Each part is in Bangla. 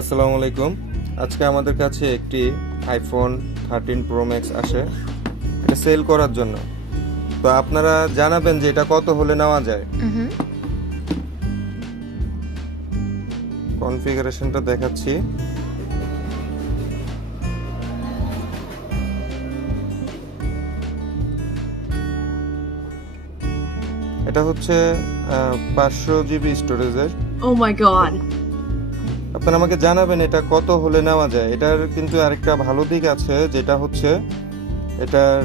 আসসালামু আলাইকুম। আজকে আমাদের কাছে একটি আইফোন 13 প্রো ম্যাক্স আসে, এটা সেল করার জন্য। তো আপনারা জানাবেন যে এটা কত হলে নেওয়া যায়। কনফিগারেশনটা দেখাচ্ছি। এটা হচ্ছে 500 জিবি স্টোরেজের। Oh my god. আপনারা আমাকে জানাবেন এটা কত হলে নেওয়া যায়। এটার কিন্তু আরেকটা ভালো দিক আছে, যেটা হচ্ছে এটার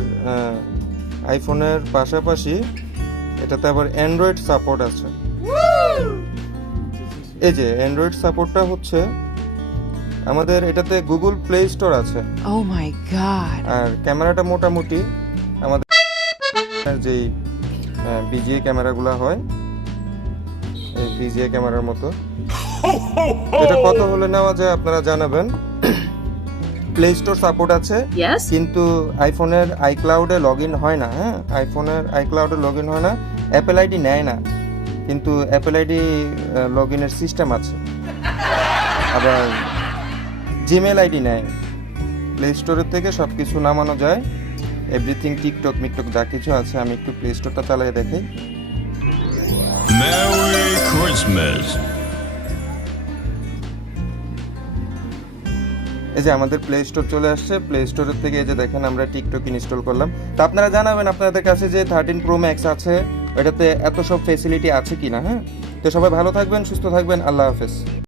আইফোনের পাশাপাশি এটাতে আবার অ্যান্ড্রয়েড সাপোর্ট আছে। এই যে অ্যান্ড্রয়েড সাপোর্টটা হচ্ছে আমাদের এটাতে গুগল প্লে স্টোর আছে। Oh my god. আর ক্যামেরাটা মোটামুটি আমাদের যেই বিজিএ ক্যামেরাগুলো হয়, এই বিজিএ ক্যামেরার মতো। এটা কত হলে নেওয়া যায় আপনারা জানাবেন। প্লে স্টোর সাপোর্ট আছে, Yes? কিন্তু আইফোনের আইক্লাউডে লগ ইন হয় না। হ্যাঁ, আইফোনের আইক্লাউডে লগ ইন হয় না, অ্যাপেল আইডি নেয় না, কিন্তু অ্যাপেল আইডি লগ ইনের সিস্টেম আছে। আবার জিমেল আইডি নেয়। প্লে স্টোরের থেকে সব কিছু নামানো যায়, এভরিথিং, টিকটক মিকটক যা কিছু আছে। আমি একটু প্লে স্টোরটা চালিয়ে দেখাই। Merry Christmas. এই যে আমাদের প্লে স্টোর চলে আসছে। প্লে স্টোরের থেকে এই যে দেখেন আমরা টিকটক ইনস্টল করলাম। তো আপনারা জানাবেন আপনাদের কাছে যে 13 প্রো ম্যাক্স আছে, এটাতে এত সব ফেসিলিটি আছে কিনা। হ্যাঁ, তো সবাই ভালো থাকবেন, সুস্থ থাকবেন, আল্লাহ হাফেজ।